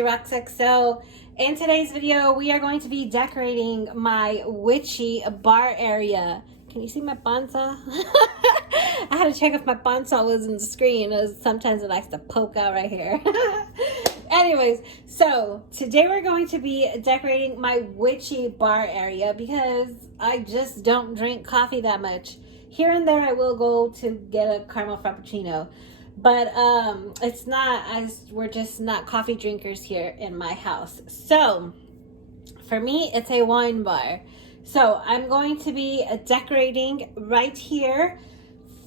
ChristyRocksXO. In today's video, we are going to be decorating my witchy bar area. Can you see my panza? I had to check if my panza was in the screen, as sometimes it likes to poke out right here. Anyways, so today we're going to be decorating my witchy bar area because I just don't drink coffee that much. Here and there I will go to get a caramel frappuccino, but we're just not coffee drinkers here in my house. So for me, it's a wine bar. So I'm going to be decorating right here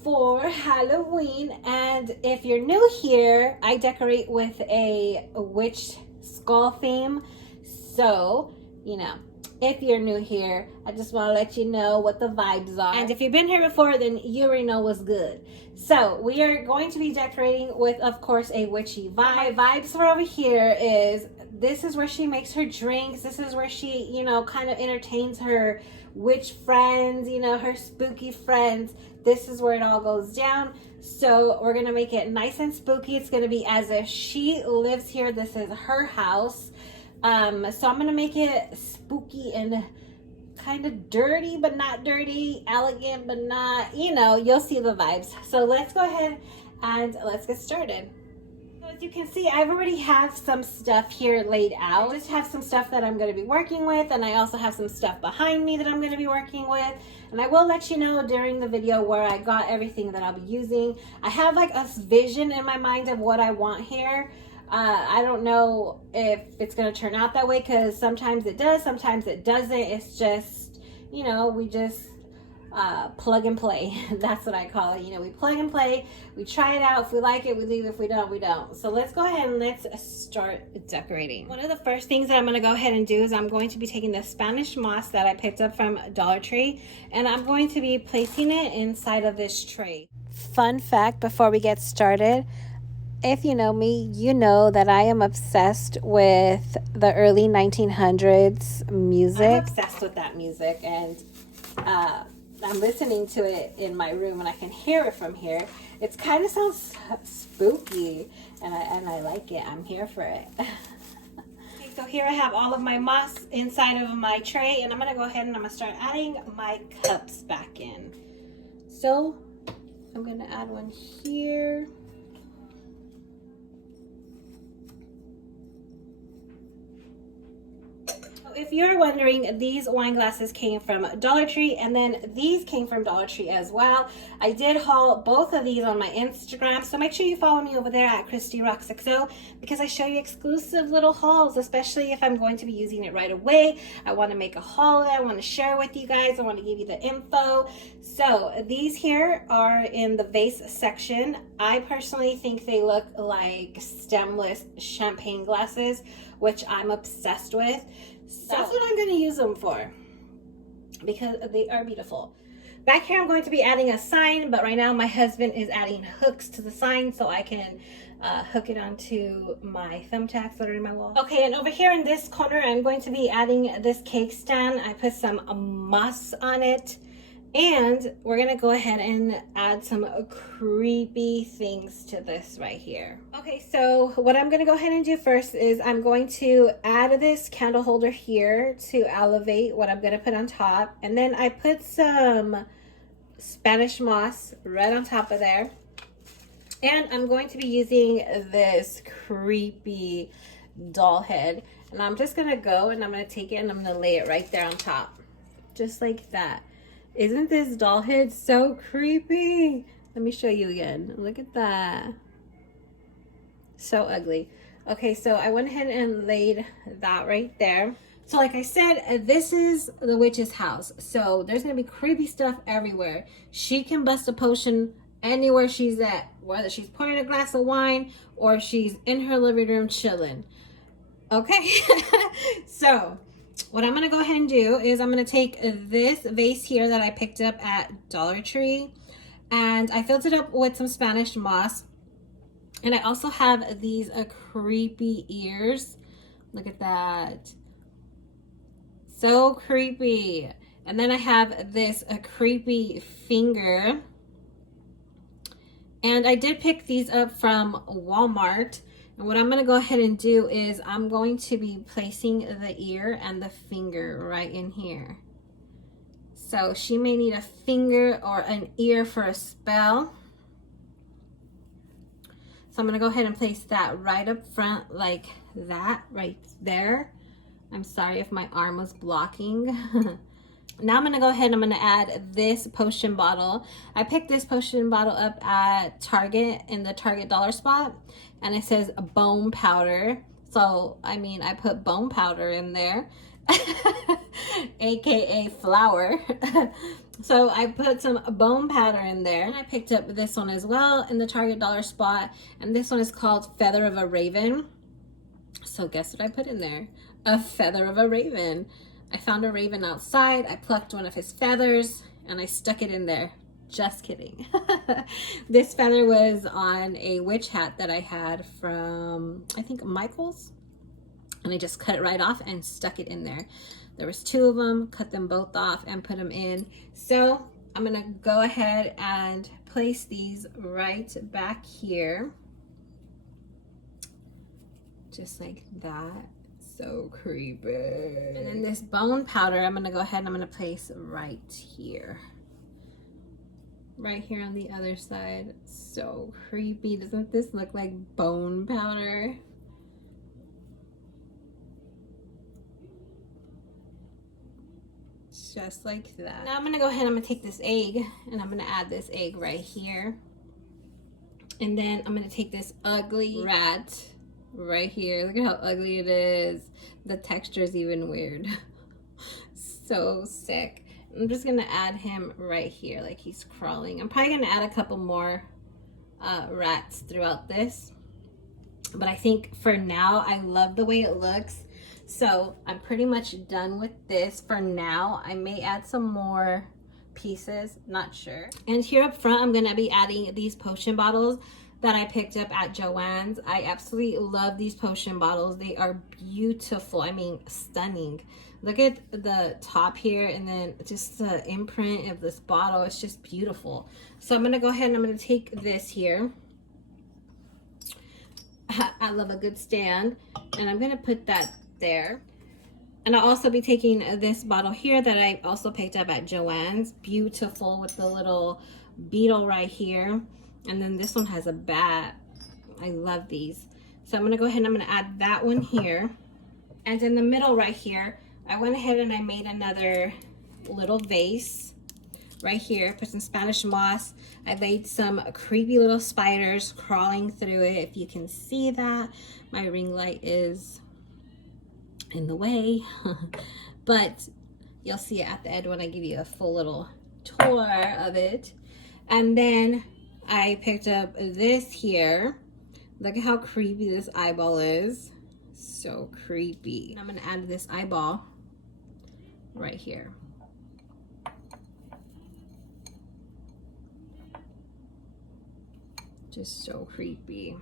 for Halloween. And if you're new here, I decorate with a witch skull theme. So, you know, if you're new here, I just want to let you know what the vibes are. And if you've been here before, then you already know what's good. So we are going to be decorating with, of course, a witchy vibe. My vibes for over here is, this is where she makes her drinks. This is where she, you know, kind of entertains her witch friends, you know, her spooky friends. This is where it all goes down. So we're going to make it nice and spooky. It's going to be as if she lives here. This is her house. So I'm going to make it spooky and kind of dirty, but not dirty, elegant, but not, you know, you'll see the vibes. So let's go ahead and let's get started. So as you can see, I've already have some stuff here laid out. I just have some stuff that I'm going to be working with, and I also have some stuff behind me that I'm going to be working with. And I will let you know during the video where I got everything that I'll be using. I have like a vision in my mind of what I want here. I don't know if it's going to turn out that way, because sometimes it does, sometimes it doesn't. It's just, you know, we just plug and play. That's what I call it. You know, we plug and play. We try it out. If we like it, we leave. If we don't, we don't. So let's go ahead and let's start decorating. One of the first things that I'm going to go ahead and do is I'm going to be taking the Spanish moss that I picked up from Dollar Tree, and I'm going to be placing it inside of this tray. Fun fact before we get started, if you know me, you know that I am obsessed with the early 1900s music. I'm obsessed with that music, and I'm listening to it in my room, and I can hear it from here. It kind of sounds spooky, and I like it. I'm here for it. Okay, so here I have all of my moss inside of my tray, and I'm going to go ahead and I'm going to start adding my cups back in. So I'm going to add one here. If you're wondering, these wine glasses came from Dollar Tree, and then these came from Dollar Tree as well. I did haul both of these on my Instagram, so make sure you follow me over there at ChristyRocksXO, because I show you exclusive little hauls, especially if I'm going to be using it right away. I want to make a haul. I want to share with you guys. I want to give you the info. So these here are in the vase section. I personally think they look like stemless champagne glasses, which I'm obsessed with. So that's what I'm going to use them for, because they are beautiful. Back here I'm going to be adding a sign, but right now my husband is adding hooks to the sign so I can hook it onto my thumbtacks that are in my wall. Okay, and over here in this corner I'm going to be adding this cake stand. I put some moss on it, and we're going to go ahead and add some creepy things to this right here. Okay, so what I'm going to go ahead and do first is I'm going to add this candle holder here to elevate what I'm going to put on top. And then I put some Spanish moss right on top of there. And I'm going to be using this creepy doll head. And I'm just going to go and I'm going to take it and I'm going to lay it right there on top. Just like that. Isn't this doll head so creepy? Let me show you again. Look at that. So ugly. Okay, so I went ahead and laid that right there. So like I said, this is the witch's house. So there's going to be creepy stuff everywhere. She can bust a potion anywhere she's at, whether she's pouring a glass of wine or she's in her living room chilling. Okay, so what I'm going to go ahead and do is I'm going to take this vase here that I picked up at Dollar Tree, and I filled it up with some Spanish moss. And I also have these creepy ears. Look at that. So creepy. And then I have this creepy finger. And I did pick these up from Walmart. And what I'm going to go ahead and do is I'm going to be placing the ear and the finger right in here. So she may need a finger or an ear for a spell. So I'm going to go ahead and place that right up front like that right there. I'm sorry if my arm was blocking. Now I'm going to go ahead and I'm going to add this potion bottle. I picked this potion bottle up at Target in the Target dollar spot, and it says bone powder. So, I mean, I put bone powder in there, aka flour. So I put some bone powder in there, and I picked up this one as well in the Target dollar spot, and this one is called Feather of a Raven. So guess what I put in there? A feather of a raven. I found a raven outside, I plucked one of his feathers, and I stuck it in there. Just kidding. This feather was on a witch hat that I had from, I think, Michael's. And I just cut it right off and stuck it in there. There was 2 of them, cut them both off and put them in. So I'm gonna go ahead and place these right back here. Just like that. So creepy. And then this bone powder, I'm gonna go ahead and I'm gonna place right here. Right here on the other side. So creepy. Doesn't this look like bone powder? Just like that. Now I'm gonna go ahead and I'm gonna take this egg and I'm gonna add this egg right here. And then I'm gonna take this ugly rat right here. Look at how ugly it is. The texture is even weird. So sick. I'm just gonna add him right here like he's crawling. I'm probably gonna add a couple more rats throughout this, but I think for now I love the way it looks, so I'm pretty much done with this for now. I may add some more pieces, not sure. And here up front I'm gonna be adding these potion bottles that I picked up at Joann's. I absolutely love these potion bottles. They are beautiful. I mean, stunning. Look at the top here, and then just the imprint of this bottle. It's just beautiful. So I'm gonna go ahead and I'm gonna take this here. I love a good stand, and I'm gonna put that there. And I'll also be taking this bottle here that I also picked up at Joann's. Beautiful with the little beetle right here. And then this one has a bat. I love these. So I'm gonna go ahead and I'm gonna add that one here. And in the middle right here, I went ahead and I made another little vase right here. Put some Spanish moss. I laid some creepy little spiders crawling through it. If you can see that, my ring light is in the way, but you'll see it at the end when I give you a full little tour of it. And then I picked up this here. Look at how creepy this eyeball is. So creepy. I'm gonna add this eyeball right here. Just so creepy.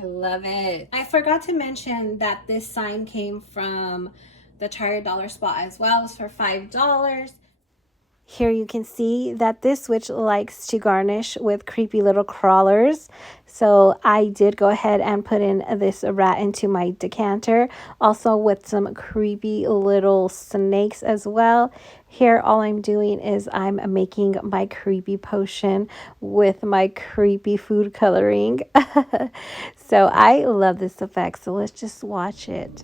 I love it. I forgot to mention that this sign came from the Target dollar spot as well. It's for $5. Here you can see that this witch likes to garnish with creepy little crawlers. So I did go ahead and put in this rat into my decanter. Also with some creepy little snakes as well. Here all I'm doing is I'm making my creepy potion with my creepy food coloring. So I love this effect. So let's just watch it.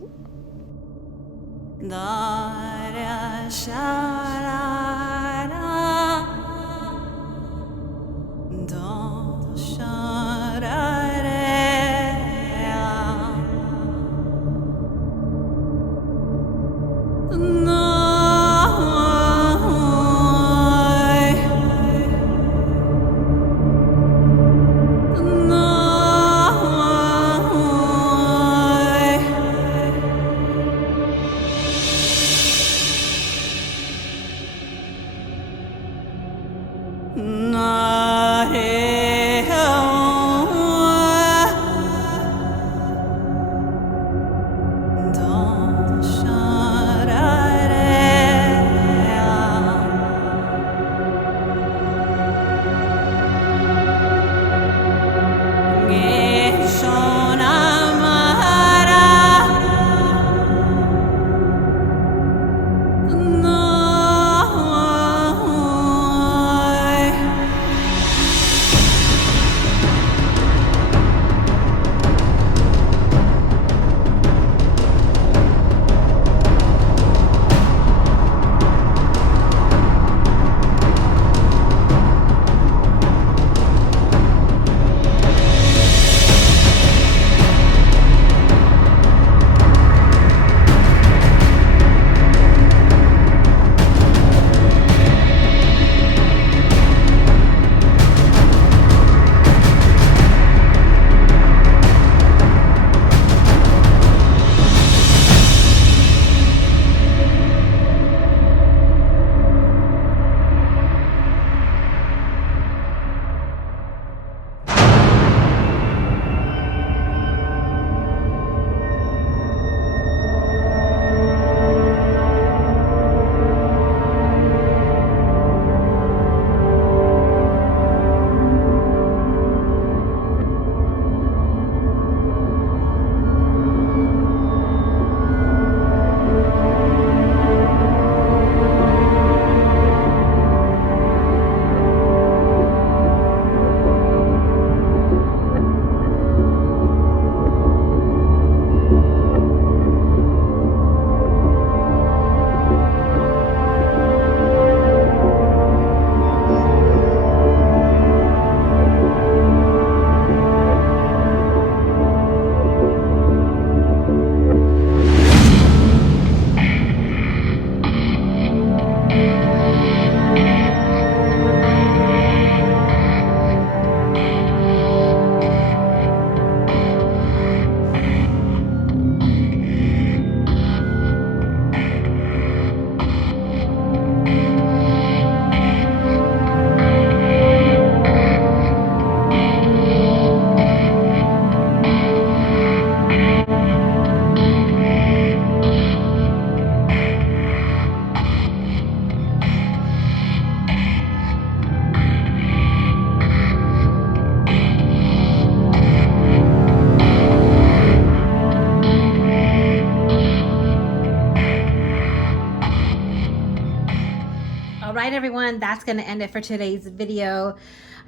right, everyone, that's gonna end it for today's video.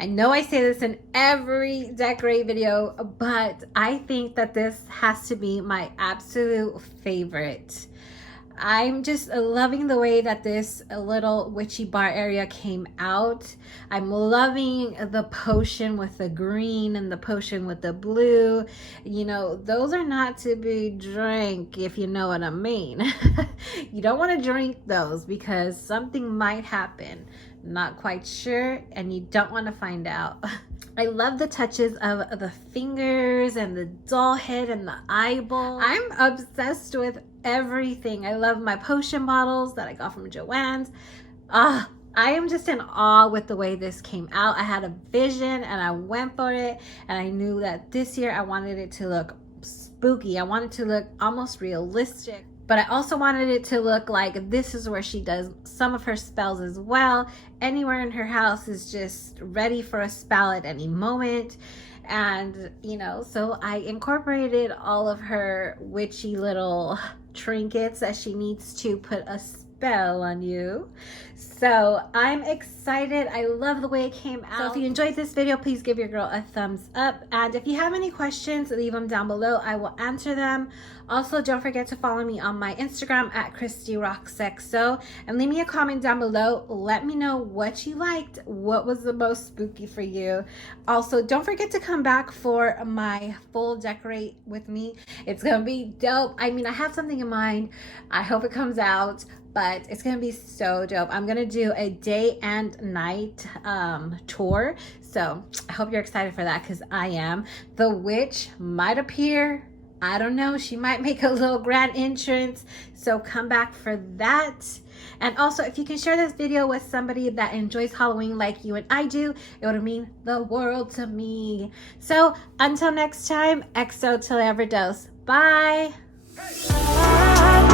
I know I say this in every decorate video, but I think that this has to be my absolute favorite. I'm just loving the way that this little witchy bar area came out. I'm loving the potion with the green and the potion with the blue. You know, those are not to be drank, if you know what I mean. You don't want to drink those because something might happen. Not quite sure, and you don't want to find out. I love the touches of the fingers and the doll head and the eyeball. I'm obsessed with everything. I love my potion bottles that I got from Joann's. I am just in awe with the way this came out. I had a vision and I went for it, and I knew that this year I wanted it to look spooky. I wanted it to look almost realistic. But I also wanted it to look like this is where she does some of her spells as well. Anywhere in her house is just ready for a spell at any moment. And, you know, so I incorporated all of her witchy little trinkets that she needs to put a spell on you. So I'm excited. I love the way it came out. So if you enjoyed this video, please give your girl a thumbs up. And if you have any questions, leave them down below. I will answer them. Also, don't forget to follow me on my Instagram at ChristyRocksXO, and leave me a comment down below. Let me know what you liked. What was the most spooky for you? Also, don't forget to come back for my full decorate with me. It's gonna be dope. I mean, I have something in mind. I hope it comes out, but it's gonna be so dope. I'm gonna do a day and night tour, so I hope you're excited for that, because I am. The witch might appear. I don't know, she might make a little grand entrance, so come back for that. And also, if you can share this video with somebody that enjoys Halloween like you and I do, it would mean the world to me. So until next time, XO till I overdose. Bye. Hey.